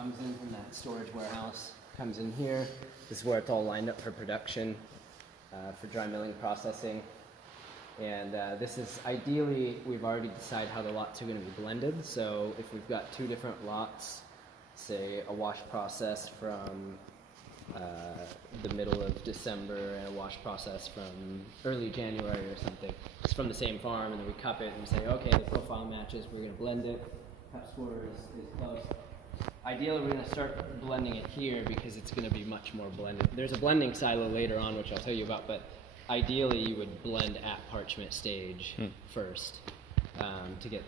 comes in from that storage warehouse. Comes in here. This is where it's all lined up for production, for dry milling processing. And this is ideally, we've already decided how the lots are going to be blended. So if we've got two different lots, say a wash process from the middle of December and a wash process from early January or something, it's from the same farm, and then we cup it and say, okay, the profile matches, we're going to blend it, cup score is close. Ideally, we're going to start blending it here because it's going to be much more blended. There's a blending silo later on, which I'll tell you about, but ideally you would blend at parchment stage first to get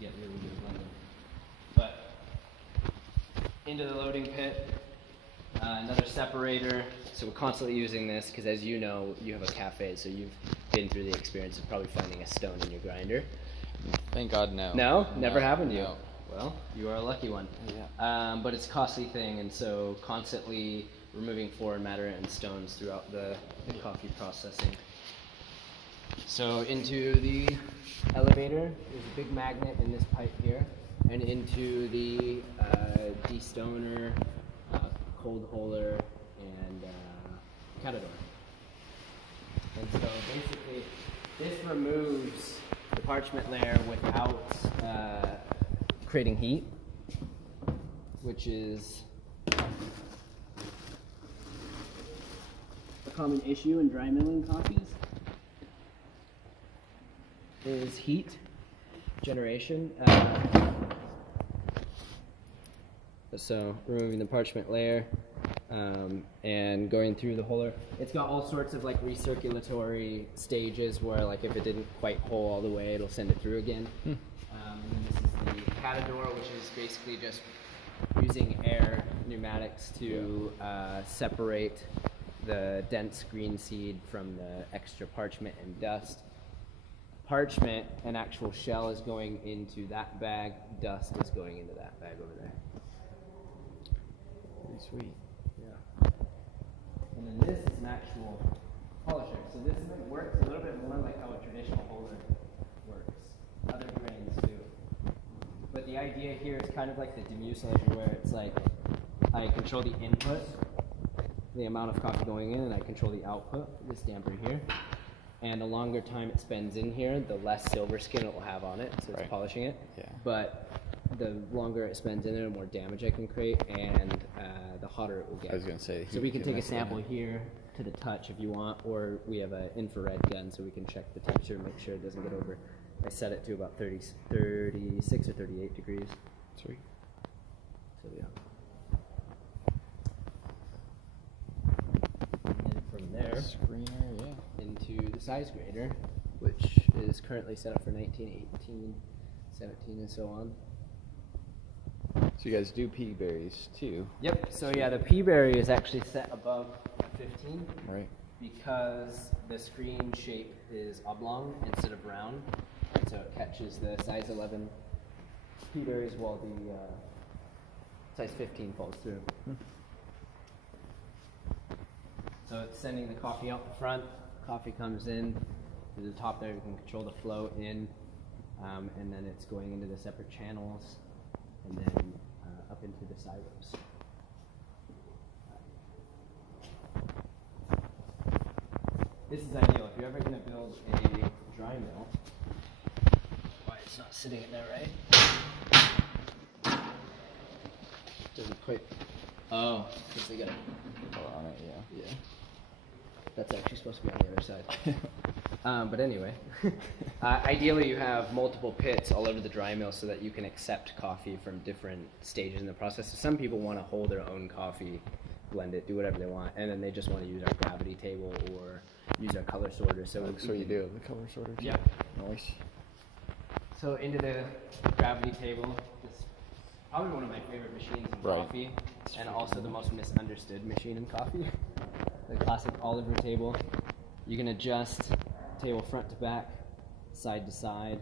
really good blending. But into the loading pit, another separator. So we're constantly using this because, as you know, you have a cafe, so you've been through the experience of probably finding a stone in your grinder. Thank God, no. No? Never happened to you? No. Well, you are a lucky one. Yeah. But it's a costly thing, and so constantly removing foreign matter and stones throughout the coffee processing. So into the elevator, there's a big magnet in this pipe here, and into the destoner, cold holder, and catador. And so basically, this removes the parchment layer without creating heat, which is a common issue in dry milling coffees, is heat generation. So removing the parchment layer and going through the holder. It's got all sorts of like recirculatory stages where, like, if it didn't quite hole all the way, it'll send it through again. And this is the catador, which is basically just using air pneumatics to separate the dense green seed from the extra parchment and dust. Parchment, an actual shell, is going into that bag. Dust is going into that bag over there. Pretty sweet. Yeah. And then this is an actual polisher. So this works a little bit more like how a traditional holder works. Other grains do. But the idea here is kind of like the demucilator, where it's like I control the input, the amount of coffee going in, and I control the output, this damper here. And the longer time it spends in here, the less silver skin it will have on it, so it's polishing it. Yeah. But the longer it spends in there, the more damage I can create, and the hotter it will get. I was going to say. So we can take a sample here to the touch if you want, or we have an infrared gun so we can check the temperature and make sure it doesn't get over. I set it to about 36 or 38 degrees. Sweet. So yeah. And from there, Screener, yeah. into the size grader, which is currently set up for 19, 18, 17, and so on. So you guys do pea berries too? Yep. So yeah, the pea berry is actually set above 15. Right. Because the screen shape is oblong instead of round, and so it catches the size 11 pea berries while the size 15 falls through. So it's sending the coffee out the front. Coffee comes in to the top there. You can control the flow in, and then it's going into the separate channels, and then up into the silos. This is ideal if you're ever going to build a dry mill. Why it's not sitting in there, right? Doesn't quite. Oh, because they got it on it, yeah. Yeah. That's actually supposed to be on the other side. But anyway, ideally you have multiple pits all over the dry mill so that you can accept coffee from different stages in the process. So some people want to hold their own coffee, blend it, do whatever they want, and then they just want to use our gravity table or use our color sorter. So that's what you do, the color sorter too? Yeah. Nice. So into the gravity table, it's probably one of my favorite machines in coffee, and also the most misunderstood machine in coffee. The classic Oliver table. You can adjust table front to back, side to side.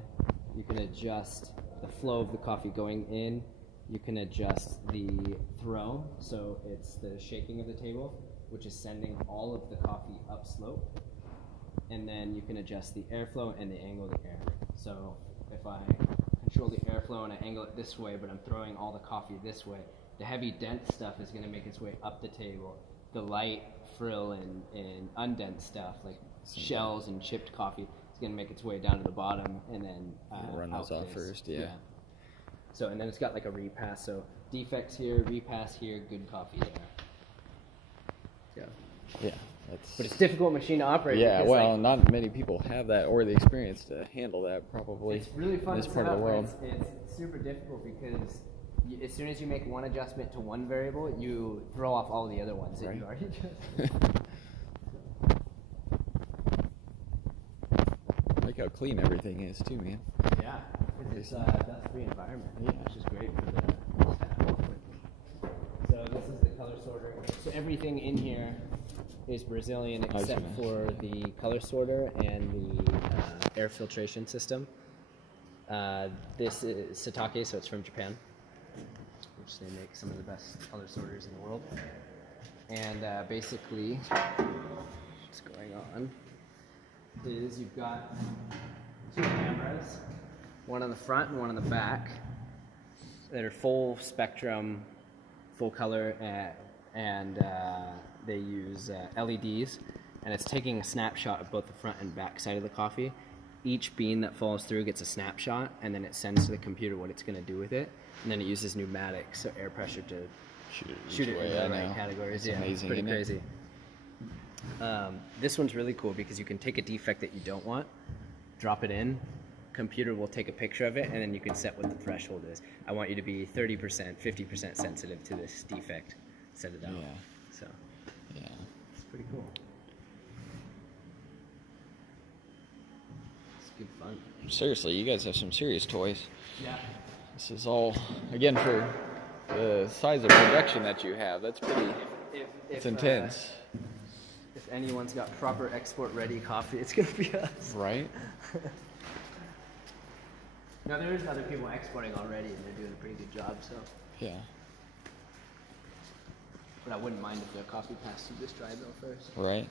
You can adjust the flow of the coffee going in. You can adjust the throw, so it's the shaking of the table, which is sending all of the coffee upslope. And then you can adjust the airflow and the angle of the air. So if I control the airflow and I angle it this way, but I'm throwing all the coffee this way, The heavy dense stuff is going to make its way up the table. The light frill and undent stuff like shells and chipped coffee is going to make its way down to the bottom and then run those off outface. first. Yeah. So and then it's got like a repass. So defects here, repass here, good coffee there. Yeah. But it's a difficult machine to operate. Yeah, because, well, like, not many people have that or the experience to handle that probably. it's really fun in this to part set of the up, world. but it's super difficult because as soon as you make one adjustment to one variable, you throw off all the other ones that you already adjusted. Like how clean everything is too, man. Yeah, it's a dust-free environment, which is great for the staff. So this is the color sorter. So everything in here is Brazilian except for the color sorter and the air filtration system. This is Satake, so it's from Japan, which they make some of the best color sorters in the world. And basically, what's going on is you've got two cameras, one on the front and one on the back, that are full spectrum, full color, and they use LEDs, and it's taking a snapshot of both the front and back side of the coffee. Each bean that falls through gets a snapshot, and then it sends to the computer what it's going to do with it, and then it uses pneumatics, so air pressure to shoot it in the right categories. It's amazing, pretty crazy. This one's really cool because you can take a defect that you don't want, drop it in, computer will take a picture of it, and then you can set what the threshold is. I want you to be 30%, 50% sensitive to this defect. Set it out. Yeah. So, yeah, it's pretty cool. It's good fun. Seriously, you guys have some serious toys. Yeah. This is all, again, for the size of production that you have. That's pretty, it's intense. If anyone's got proper export-ready coffee, it's going to be us. Right? Now, there is other people exporting already, and they're doing a pretty good job, so. Yeah. But I wouldn't mind if the coffee passed through this dry mill first. Right.